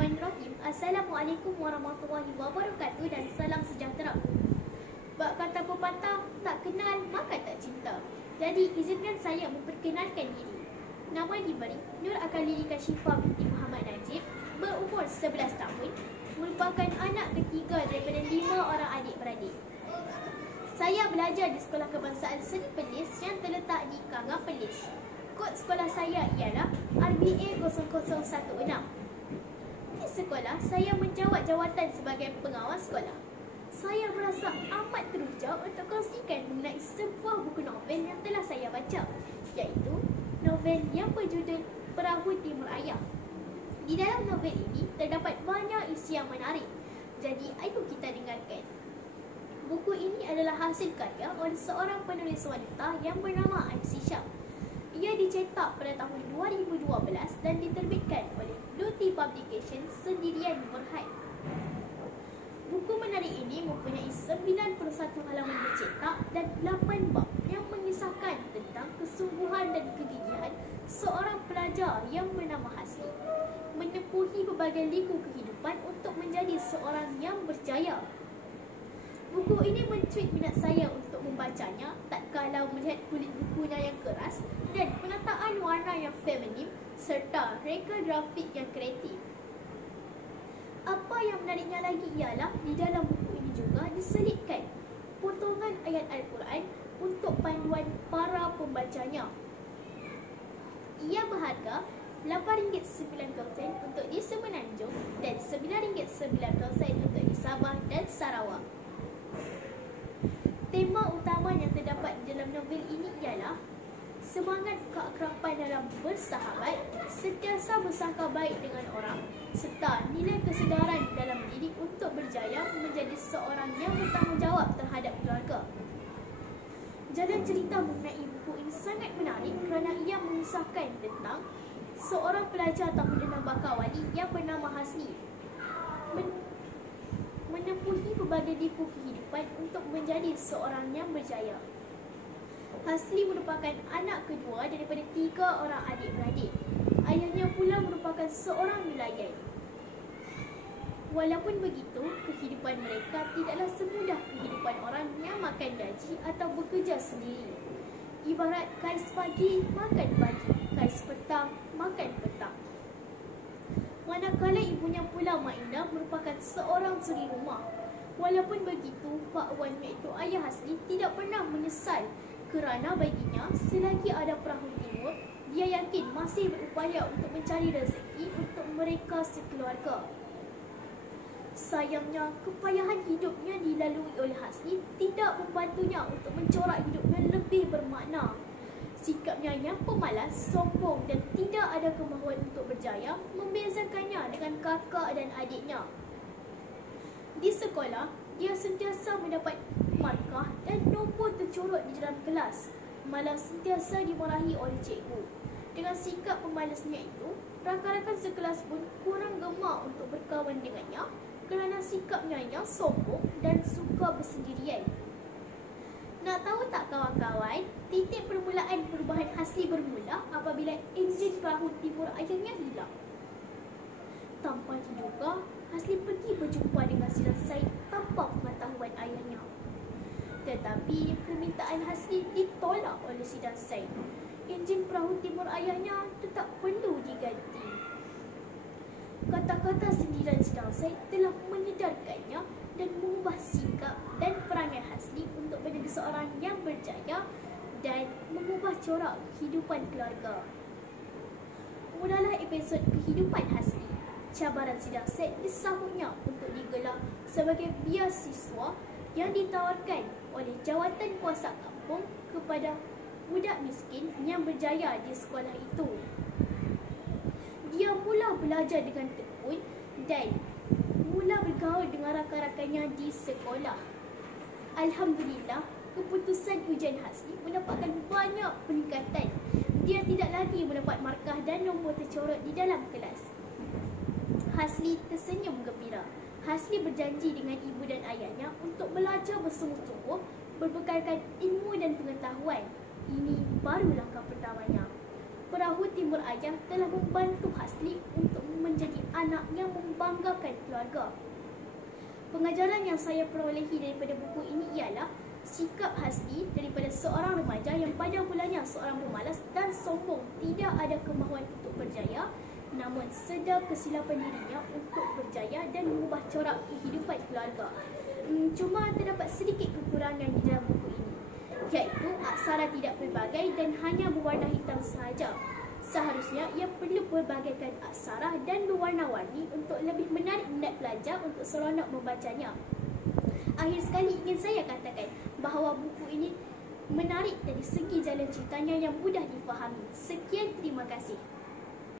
Bismillahirrahmanirrahim. Assalamualaikum warahmatullahi wabarakatuh dan salam sejahtera. Bak kata pepatah, tak kenal maka tak cinta. Jadi izinkan saya memperkenalkan diri. Nama diberi Nur Akalilika Syifa binti Muhammad Najib, berumur 11 tahun, merupakan anak ketiga daripada 5 orang adik-beradik. Saya belajar di Sekolah Kebangsaan Seni Perlis yang terletak di Kanga Perlis. Kod sekolah saya ialah RBA 0016. Di sekolah, saya menjawat jawatan sebagai pengawas sekolah. Saya merasa amat teruja untuk kongsikan mengenai sebuah buku novel yang telah saya baca, iaitu novel yang berjudul Perahu Timur Ayah. Di dalam novel ini terdapat banyak isi yang menarik. Jadi, ayo kita dengarkan. Buku ini adalah hasil karya oleh seorang penulis wanita yang bernama Aisyah. Ia dicetak pada tahun 2012 dan diterbitkan oleh Blue Tea Publication sendirian Berhad. Buku menarik ini mempunyai 91 halaman bercetak dan 8 bab yang mengisahkan tentang kesungguhan dan kegigihan seorang pelajar yang bernama Hasni menempuhi berbagai liku kehidupan untuk menjadi seorang yang berjaya. Buku ini mencuit minat saya untuk membacanya tatkala melihat kulit bukunya yang keras dan penataan warna yang feminin serta reka grafik yang kreatif. Apa yang menariknya lagi ialah di dalam buku ini juga diselipkan potongan ayat Al-Quran untuk panduan para pembacanya. Ia berharga RM8.09 untuk di Semenanjung dan RM9.09 untuk di Sabah dan Sarawak. Tema utama yang terdapat di dalam novel ini ialah semangat keakraban dalam bersahabat, sentiasa bersangka baik dengan orang, serta nilai kesedaran dalam diri untuk berjaya menjadi seorang yang bertanggungjawab terhadap keluarga. Jalan cerita mengenai buku ini sangat menarik kerana ia mengisahkan tentang seorang pelajar tahun 6 bakawali yang bernama Hasni menempuhi berbagai liku kehidupan untuk menjadi seorang yang berjaya. Hasni merupakan anak kedua daripada 3 orang adik-beradik. Ayahnya pula merupakan seorang nelayan. Walaupun begitu, kehidupan mereka tidaklah semudah kehidupan orang yang makan gaji atau bekerja sendiri. Ibarat kais pagi, makan pagi, kais petang, makan petang. Manakala ibunya pula Mak Indah merupakan seorang suri rumah. Walaupun begitu, Pak Wan iaitu ayah Hasni tidak pernah menyesal kerana baginya selagi ada perahu timur, dia yakin masih berupaya untuk mencari rezeki untuk mereka sekeluarga. Sayangnya, kepayahan hidupnya dilalui oleh Hasni tidak membantunya untuk mencorak hidupnya lebih bermakna. Sikapnya yang pemalas, sombong dan tidak ada kemahuan untuk berjaya membezakannya dengan kakak dan adiknya. Di sekolah, dia sentiasa mendapat markah dan nombor tercorot di dalam kelas, malah sentiasa dimarahi oleh cikgu. Dengan sikap pemalasnya itu, rakan-rakan sekelas pun kurang gemar untuk berkawan dengannya kerana sikapnya yang sombong dan suka bersendirian. Nak tahu tak kawan-kawan, titik permulaan perubahan Hasni bermula apabila enjin perahu timur ayahnya hilang. Tanpa diduga, Hasni pergi berjumpa dengan Sidang Said tanpa pengetahuan ayahnya. Tetapi permintaan Hasni ditolak oleh Sidang Said. Enjin perahu timur ayahnya tetap perlu diganti. Kata-kata sindiran Sidang Said telah menyedarkannya dan mengubah sikap dan perangai Hasni untuk menjadi seorang yang berjaya dan mengubah corak kehidupan keluarga. Mulalah episod kehidupan Hasni. Cabaran Sidang Said disahutnya untuk digelar sebagai biasiswa yang ditawarkan oleh jawatan kuasa kampung kepada budak miskin yang berjaya di sekolah itu. Dia mula belajar dengan tekun dan mula bergaul dengan rakan-rakannya di sekolah. Alhamdulillah, keputusan ujian Hasni mendapatkan banyak peningkatan. Dia tidak lagi mendapat markah dan nombor tercorot di dalam kelas. Hasni tersenyum gembira. Hasni berjanji dengan ibu dan ayahnya untuk belajar bersungguh-sungguh berbekalkan ilmu dan pengetahuan. Ini baru langkah pertamanya. Perahu Timur Ayah telah membantu Hasni untuk menjadi anak yang membanggakan keluarga. Pengajaran yang saya perolehi daripada buku ini ialah sikap hasbi daripada seorang remaja yang pada mulanya seorang pemalas dan sombong, tidak ada kemahuan untuk berjaya, namun sedar kesilapan dirinya untuk berjaya dan mengubah corak kehidupan keluarga. Cuma terdapat sedikit kekurangan di dalam buku ini, iaitu aksara tidak pelbagai dan hanya berwarna hitam sahaja. Seharusnya ia perlu pelbagaikan aksara dan berwarna-warni untuk lebih menarik minat pelajar untuk seronok membacanya. Akhir sekali ingin saya katakan bahawa buku ini menarik dari segi jalan ceritanya yang mudah difahami. Sekian, terima kasih.